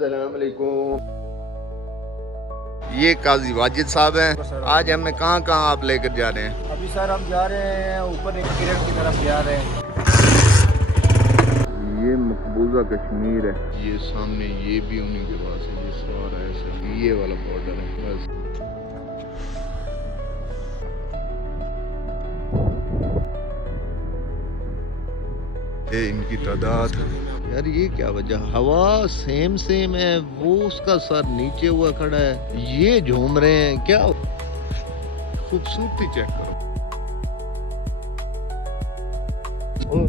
अस्सलाम वालेकुम। ये काजी वाजिद साहब हैं। आज हमें कहाँ कहाँ आप लेकर जा रहे हैं? अभी सर हम जा रहे हैं ऊपर एक किरण की तरफ जा रहे हैं। ये मकबूजा कश्मीर है। ये सामने ये भी उन्हीं के पास है। ये सारा ऐसा ये वाला बॉर्डर है बस। ये इनकी तादाद यार, ये क्या वजह, हवा सेम है, वो उसका सर नीचे हुआ खड़ा है, ये झूम रहे हैं, क्या खूबसूरती चेक करो। और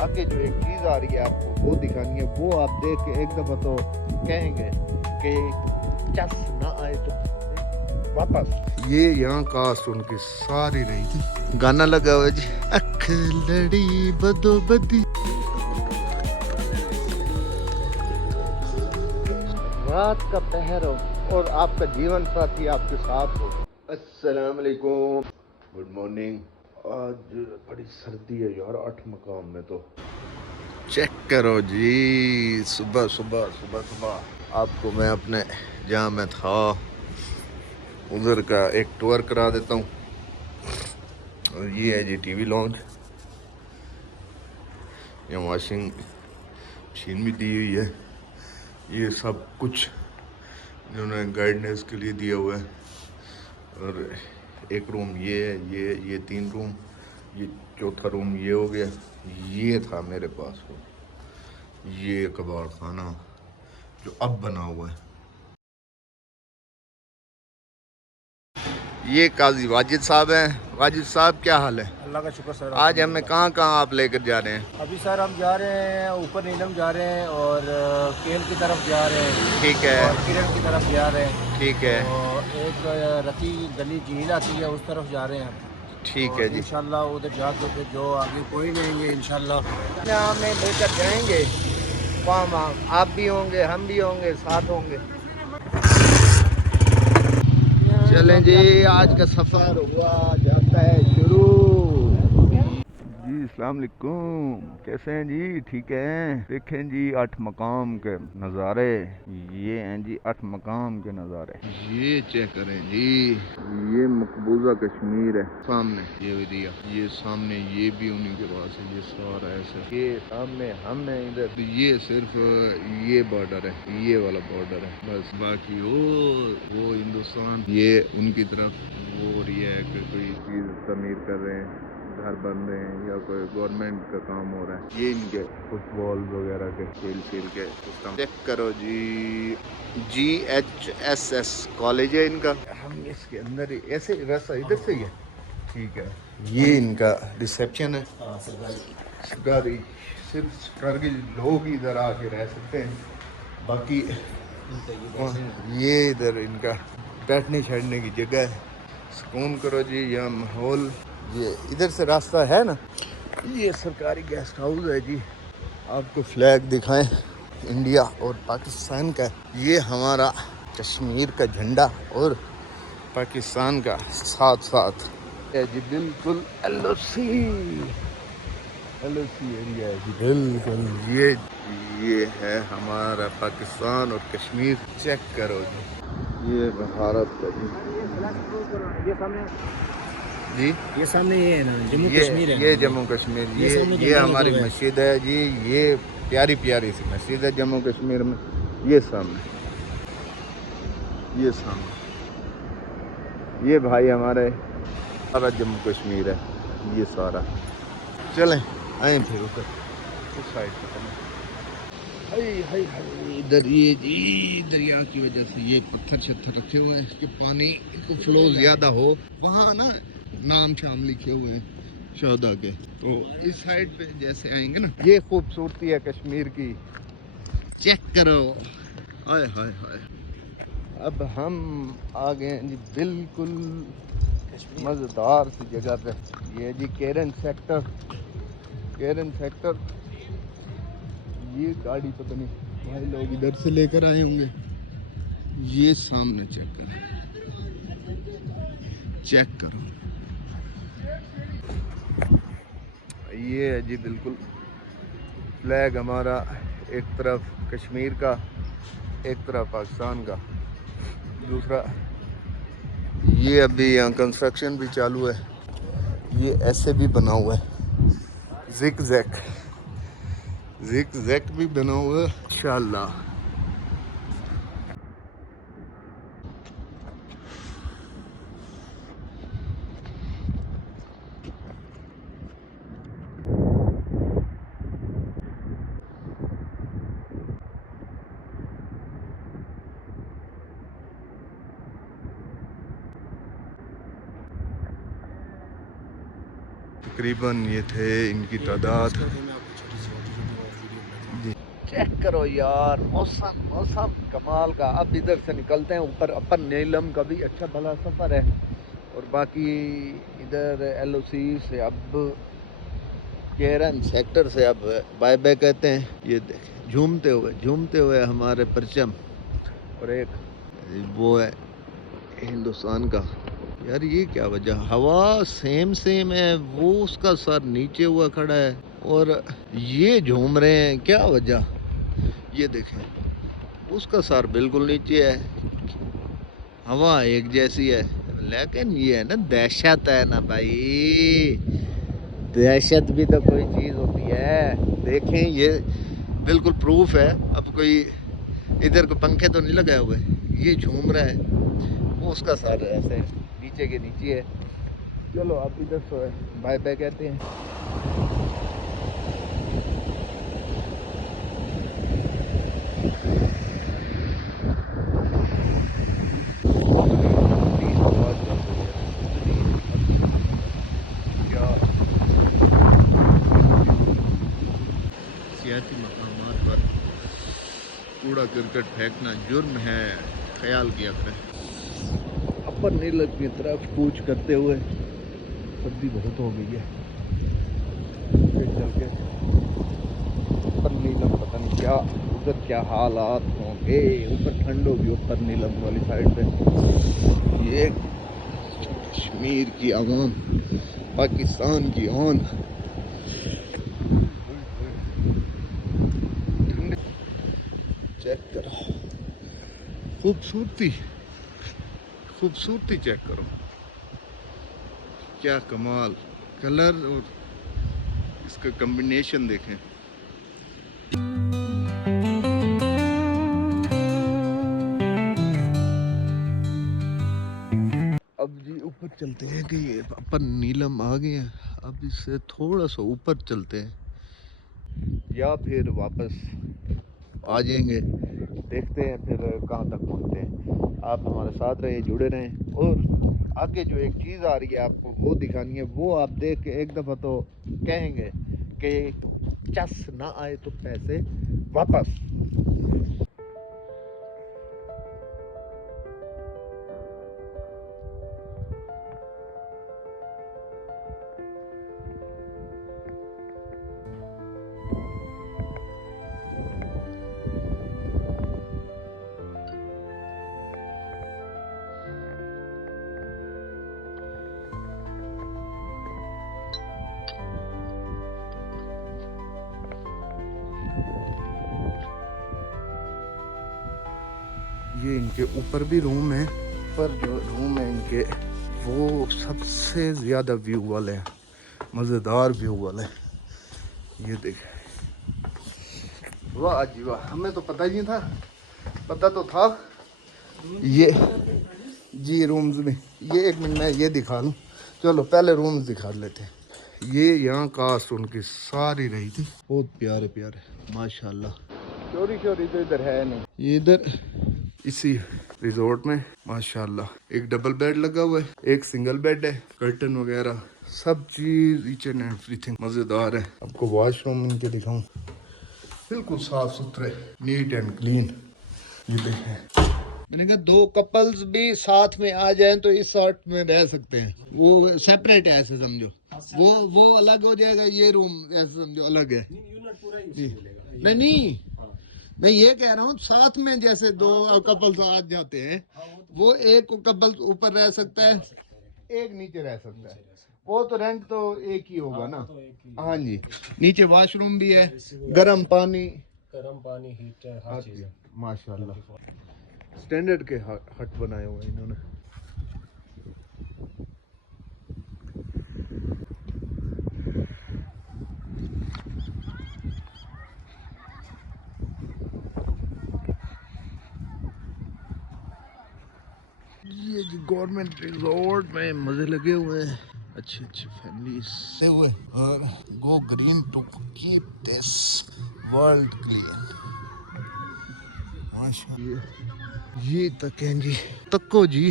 आगे जो एक चीज आ रही है आपको वो दिखानी है, वो आप देख के एक दफा तो कहेंगे कि चस ना आए तो वापस। ये यहाँ का सुन के सारी रही थी, गाना लगा हुआ जी, अख लड़ी बदो बदी, रात का पहर हो और आपका जीवन साथी आपके साथ हो। अस्सलाम वालेकुम, गुड मॉर्निंग। आज बड़ी सर्दी है यार 8 मकाम में, तो चेक करो जी। सुबह सुबह सुबह सुबह आपको मैं अपने जहाँ मैं था उधर का एक टूर करा देता हूँ। और ये है जी टीवी लॉन्च, यहाँ वॉशिंग मशीन भी दी हुई है। ये सब कुछ इन्होंने गाइडेंस के लिए दिया हुआ है। और एक रूम ये है, ये 3 रूम, ये चौथा रूम ये हो गया। ये था मेरे पास वो, ये कबाड़ खाना जो अब बना हुआ है। ये काजी वाजिद साहब हैं। वाजिद साहब क्या हाल है? अल्लाह का शुक्र सर। आज हमें कहाँ कहाँ आप लेकर जा रहे हैं? अभी सर हम जा रहे हैं ऊपर नीलम जा रहे हैं और केल की तरफ जा रहे हैं। ठीक है, और किरण की तरफ जा रहे हैं। ठीक है, और एक रती गली झील आती है उस तरफ जा रहे हैं। ठीक है जी। इंशाल्लाह उधर जाकर फिर जो आगे कोई नहीं इंशाल्लाह हमें लेकर जाएंगे। वहाँ आप भी होंगे, हम भी होंगे, साथ होंगे। चलें जी, आज का सफर हुआ जाता है शुरू। जी अस्सलाम वालेकुम, कैसे हैं जी? ठीक है। देखें जी 8 मकाम के नज़ारे, ये हैं जी 8 मकाम के नज़ारे। ये चेक करें जी, ये मकबूजा कश्मीर है सामने, ये भी दिया, ये सामने ये भी उन्हीं के पास है। ये सारा ऐसा, ये सामने हम हैं इधर, तो ये सिर्फ ये बॉर्डर है, ये वाला बॉर्डर है बस। बाकी वो हिंदुस्तान, ये उनकी तरफ वो हो रही है कि कोई चीज़ तमीर कर रहे हैं, घर बन रहे हैं या कोई गवर्नमेंट का काम हो रहा है। ये इनके फुटबॉल वगैरह के खेल के सिस्टम चेक करो जी। GHSS कॉलेज है इनका। हम इसके अंदर ही ऐसे रास्ता इधर से ही है, ठीक है। ये इनका रिसेप्शन है। सरकारी, सिर्फ कारगिल लोग ही इधर आके रह सकते हैं। बाकी ये इधर इनका बैठने छड़ने की जगह है। सुकून करो जी, यहाँ माहौल। ये इधर से रास्ता है ना, ये सरकारी गेस्ट हाउस है जी। आपको फ्लैग दिखाएं इंडिया और पाकिस्तान का, ये हमारा कश्मीर का झंडा और पाकिस्तान का साथ साथ है जी, बिल्कुल LOC एरिया है जी, बिल्कुल। ये है हमारा पाकिस्तान और कश्मीर। चेक करो जी, ये भारत का जी, ये सामने ये है ना जम्मू ये कश्मीर है। ये जम्मू कश्मीर, ये हमारी मस्जिद है जी। ये प्यारी प्यारी सी मस्जिद है जम्मू कश्मीर में। ये सामने, ये भाई हमारे सारा जम्मू कश्मीर है, ये सारा। चलें आए फिर उस साइड पे चलें। इधर ये जी दरिया की वजह से ये पत्थर शत्थर रखे हुए हैं, इसके पानी को फ्लो ज़्यादा हो। वहाँ ना नाम शाम लिखे हुए हैं शहदा के, तो इस साइड पे जैसे आएंगे ना, ये खूबसूरती है कश्मीर की। चेक करो, हाय हाय हाय। अब हम आ गए हैं जी बिल्कुल मज़ेदार सी जगह पे। ये जी केरन सेक्टर। ये गाड़ी पता नहीं भाई लोग इधर से लेकर आए होंगे। ये सामने चेक करो, ये है जी बिल्कुल फ्लैग हमारा, एक तरफ कश्मीर का एक तरफ पाकिस्तान का, दूसरा ये अभी यहाँ कंस्ट्रक्शन भी चालू है। ये ऐसे भी बना हुआ है, जिक जैक भी बना हुआ है इंशाल्लाह। तकरीबन ये थे इनकी तादाद। चेक करो यार, मौसम कमाल का। अब इधर से निकलते हैं ऊपर, अपर नीलम का भी अच्छा भला सफ़र है। और बाकी इधर LOC से अब केरन सेक्टर से अब बाय बाय कहते हैं। ये देखें झूमते हुए हमारे परचम, और एक वो है हिंदुस्तान का। यार ये क्या वजह, हवा सेम है, वो उसका सर नीचे हुआ खड़ा है और ये झूम रहे हैं, क्या वजह। ये देखें उसका सर बिल्कुल नीचे है, हवा एक जैसी है, लेकिन ये है ना दहशत है ना भाई, दहशत भी तो कोई चीज़ होती है। देखें ये बिल्कुल प्रूफ है। अब कोई इधर को पंखे तो नहीं लगाए हुए, ये झूम रहा है, वो उसका सर ऐसे नीचे के नीचे है। चलो अब इधर से बाय बाय कहते हैं। सियासी मकामात पर कूड़ा करकट फेंकना जुर्म है, ख्याल किया करें। अपर नीलम की तरफ कूच करते हुए, सर्दी बहुत हो गई है, चल के अपर नीलम पता नहीं क्या उधर क्या हालात होंगे। ऊपर ठंड होगी ऊपर नीलम वाली साइड पे। ये कश्मीर की आवाम, पाकिस्तान की आन, चेक करो खूबसूरती चेक करो, क्या कमाल कलर और इसका कॉम्बिनेशन देखें। अब जी ऊपर चलते हैं कि ये अपन नीलम आ गए हैं, अब इससे थोड़ा सा ऊपर चलते हैं या फिर वापस आ जाएंगे, देखते हैं फिर कहाँ तक पहुँचते हैं। आप हमारे साथ रहे, जुड़े रहें, और आगे जो एक चीज़ आ रही है आपको वो दिखानी है, वो आप देख के एक दफ़ा तो कहेंगे कि चस ना आए तो पैसे वापस। ये इनके ऊपर भी रूम है, पर जो रूम है इनके वो सबसे ज़्यादा व्यू वाले हैं, मज़ेदार व्यू वाले। ये देखें, वाह जी वाह, हमें तो पता ही नहीं था, पता तो था। ये जी रूम्स में, ये 1 मिनट में ये दिखा लूँ, चलो पहले रूम्स दिखा लेते हैं। ये यहाँ कास्ट उनकी सारी रही थी, बहुत प्यारे प्यारे माशाल्लाह। चोरी तो इधर है नहीं, ये इधर इसी रिजॉर्ट में माशाल्लाह एक डबल बेड लगा हुआ है, एक सिंगल बेड है, कर्टन वगैरह सब चीज ईच एंड एवरीथिंग मजेदार है। आपको वॉशरूम इनके दिखाऊं, बिल्कुल साफ सुथरे, नीट एंड क्लीन। ये देखें, मैंने कहा 2 कपल्स भी साथ में आ जाएं तो इस सॉर्ट में रह सकते हैं। वो सेपरेट है ऐसे समझो, वो अलग हो जाएगा, ये रूम ऐसे समझो अलग है। नहीं मैं ये कह रहा हूँ साथ में जैसे 2 कपल्स आ जाते हैं, वो एक कपल ऊपर रह सकता है, एक नीचे रह सकता है, वो तो रेंट तो एक ही होगा ना। हाँ जी, नीचे वॉशरूम भी है, गर्म पानी हीटर हर चीज़ है। माशाल्लाह स्टैंडर्ड के हट बनाए हुए हैं इन्होंने। ये जी गवर्नमेंट रिजॉर्ट में मजे लगे हुए हैं, अच्छी अच्छी फैमिलीज हुए और go green to keep this world clean. माशाल्लाह ये तक है जी, तको जी।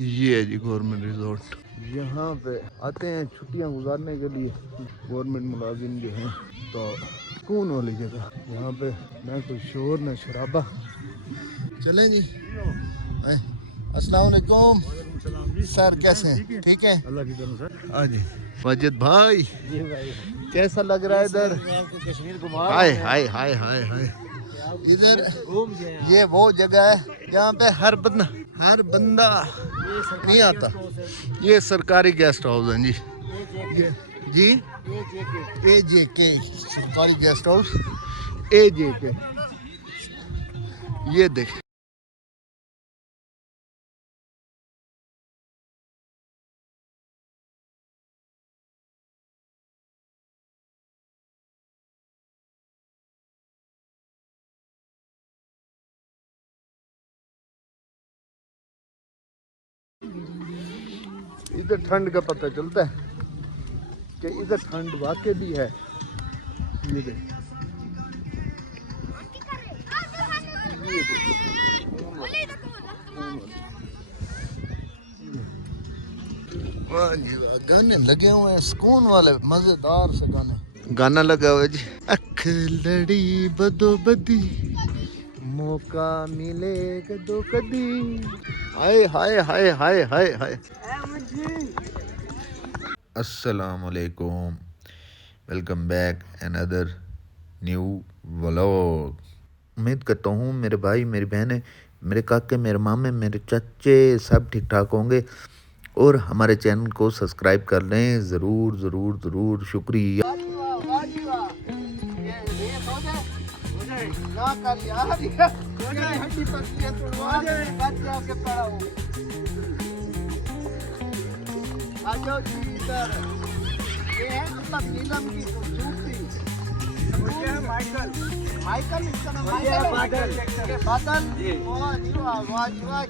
ये है जी गवर्नमेंट रिजॉर्ट, यहाँ पे आते हैं छुट्टियाँ गुजारने के लिए गवर्नमेंट मुलाजिम जो हैं, तो सुकून वाली जगह, यहाँ पे ना कोई शोर ना शराबा। चलें जी। अस्सलाम वालेकुम सर, कैसे हैं? ठीक है अल्लाह की तरफ सर। हाँ जी माजिद भाई, जी भाई कैसा लग रहा है इधर? कश्मीर घुमा। हाय हाय हाय हाय हाय, इधर ये वो जगह है जहाँ पे हर बंदा नहीं आता। ये सरकारी गेस्ट हाउस है जी, जी AJK सरकारी गेस्ट हाउस AJK। ये देख इधर ठंड का पता चलता है कि इधर ठंड वाकई भी है। ये देख गाने लगे हुए हैं, सुकून वाले मजेदार से गाना लगा हुआ है जी। अख लड़ी बदो बदी मौका मिले कदो कदी, हाय हाय हाय हाय हाय हाय। अस्सलाम वालेकुम, welcome back another new vlog. उम्मीद करता हूँ मेरे भाई मेरी बहनें मेरे काके मेरे मामे मेरे चाचे सब ठीक ठाक होंगे और हमारे चैनल को सब्सक्राइब कर लें ज़रूर ज़रूर ज़रूर। शुक्रिया। माइकल इसका नाम बादल।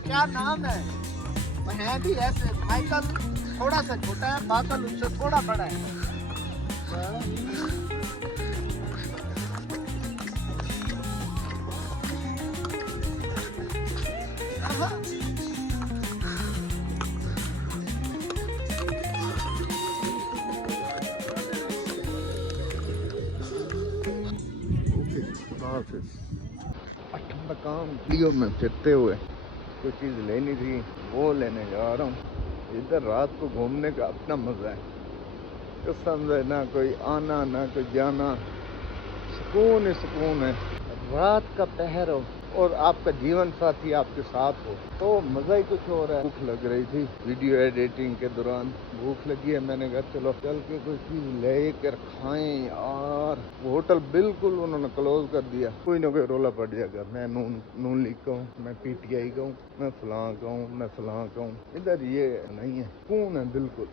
क्या नाम है? है भी ऐसे, माइकल थोड़ा सा छोटा है, बादल उससे थोड़ा बड़ा है। मकाम वीडियो में फिरते हुए कोई चीज़ लेनी थी वो लेने जा रहा हूँ। इधर रात को घूमने का अपना मज़ा है, कसम से ना कोई आना ना कोई जाना, सुकून ही सुकून है। रात का पहर हो और आपका जीवन साथी आपके साथ हो तो मज़ा ही कुछ हो रहा है। भूख लग रही थी वीडियो एडिटिंग के दौरान, भूख लगी है, मैंने कहा चलो चल के कोई चीज़ ले कर खाएं यार। वो होटल बिल्कुल उन्होंने क्लोज कर दिया, कोई ना कोई रोला पड़ जाएगा, मैं नून लीग का हूँ, मैं PTI का हूँ, मैं फलां का हूँ, मैं फलां का हूँ। इधर ये नहीं है, कौन है बिल्कुल।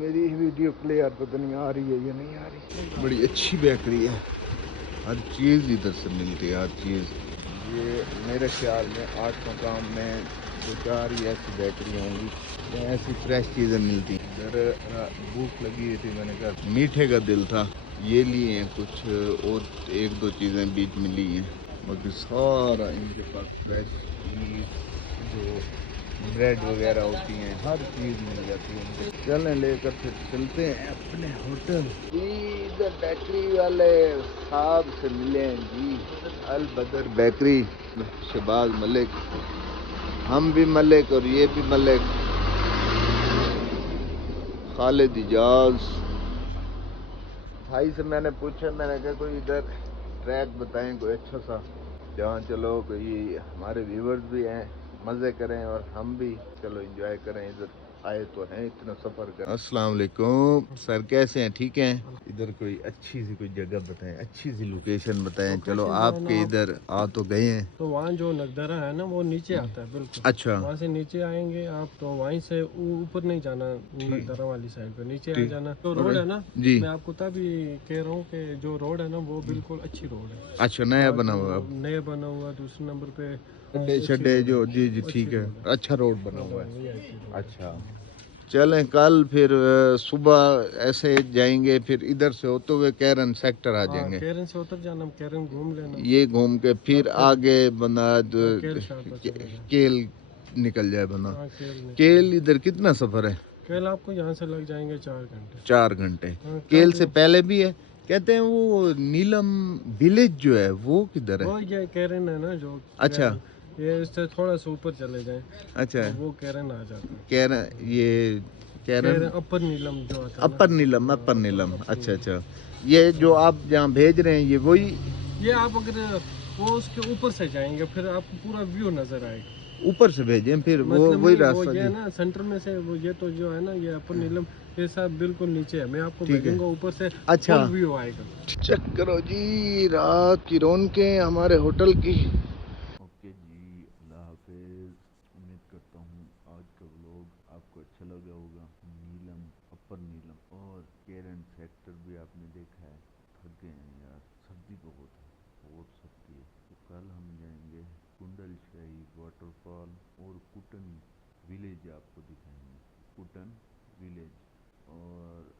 मेरी वीडियो क्लियर पता नहीं आ रही है या नहीं आ रही। बड़ी अच्छी बेकरी है, हर चीज़ इधर से मिलती है, हर चीज़। ये मेरे ख्याल में 8 मकाम में 2-4 ही ऐसी बेकरियाँ होंगी ऐसी फ्रेश चीज़ें मिलती। इधर भूख लगी थी, मैंने कहा मीठे का दिल था, ये लिए हैं कुछ और 1-2 चीज़ें बीच में ली हैं, बाकी सारा इनके पास फ्रेश चीज़ जो ब्रेड वगैरह होती हैं हर चीज़ मिल जाती है। चलें लेकर फिर चलते हैं अपने होटल। इधर बेकरी वाले साहब से मिले हैं जी, अल बदर बेकरी, शहबाज मलिक, हम भी मलिक और ये भी मलिक, खालिद इजाज। भाई से मैंने पूछा, मैंने कहा कोई इधर ट्रैक बताएं कोई अच्छा सा जहाँ चलो कोई हमारे व्यूवर्स भी हैं मज़े करें और हम भी चलो एंजॉय करें। इधर आए तो हैं इतना सफर कर। अस्सलाम वालेकुम सर, कैसे हैं? ठीक हैं? इधर कोई अच्छी सी कोई जगह बताएं, अच्छी सी लोकेशन बताएं। चलो आपके इधर आ तो गए हैं। तो वहाँ जो नगदरा है ना वो नीचे आता है बिल्कुल। अच्छा, वहाँ से नीचे आएंगे आप तो वहीं से ऊपर नहीं जाना, नगदरा वाली साइड पे नीचे आ जाना। तो रोड है ना जी। मैं आपको तभी कह रहा हूँ कि जो रोड है ना वो बिल्कुल अच्छी रोड है। अच्छा, नया और बना जो हुआ अब? नया बना हुआ दूसरे नंबर पे शड्डे अच्छी शड्डे रोड जो, है। जी जी अच्छी ठीक है, रोड है। अच्छा रोड बना हुआ है। VIP रोड है। अच्छा, चलें कल फिर सुबह ऐसे जाएंगे, फिर इधर से होते हुए कैरन सेक्टर आ हाँ जाएंगे। कैरन से उतर जाना, कैरन घूम लेना, ये घूम के फिर आगे बंदा केल शाह पर चले जाना। केल निकल जाए बंदा। हाँ केल में केल इधर कितना सफर है? केल आपको यहाँ से लग जाएंगे 4 घंटे। 4 घंटे। हाँ, केल कल से पहले भी है कहते हैं। वो नीलम विलेज जो है वो किधर है? वो ये कैरन है ना जो अच्छा ये इससे थोड़ा सा ऊपर चले जाएं अच्छा, तो वो कैरन आ जाता है। कैरन, ये कैरन कैरन अपर नीलम जो आता है ना। अपर नीलम, हाँ, अपर नीलम। अपर अच्छा नीलम। अच्छा, ये जो आप जहाँ भेज रहे हैं ये वही? ये आप अगर वो उसके ऊपर से जाएंगे फिर आपको पूरा व्यू नजर आएगा। ऊपर से भेजें फिर वो मतलब वही नहीं वो रास्ता ये जी? है ना सेंटर में से वो ये तो जो है ना ये अपर नीलम ये सब बिल्कुल नीचे है। मैं आपको ठीक है। भेजूंगा ऊपर से अच्छा। फुल व्यू आएगा। चेक करो जी रात की रौनकें हमारे होटल की। ओके जी, अल्लाह हाफिज। उम्मीद करता हूँ आज का व्लॉग आपको अच्छा लगा होगा। नीलम, अपर नीलम और केरन सेक्टर भी आपने देखा है। थक गए हैं यार, सर्दी बहुत है, बहुत सर्दी है। तो कल हम जाएंगे कुंडल शाही वाटरफॉल और कुटन विलेज आपको दिखाएंगे। कुटन विलेज और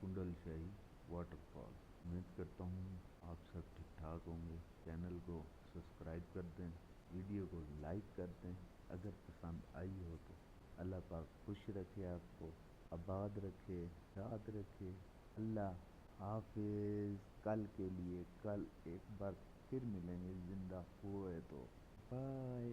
कुंडल शाही वाटरफॉल। उम्मीद करता हूँ आप सब ठीक ठाक होंगे। चैनल को सब्सक्राइब कर दें, वीडियो को लाइक कर दें अगर पसंद आई हो तो। अल्लाह पाक खुश रखे, आपको आबाद रखे, याद रखे। अल्लाह हाफिज। कल के लिए कल एक बार फिर मिलेंगे, जिंदा हुए तो। बाय।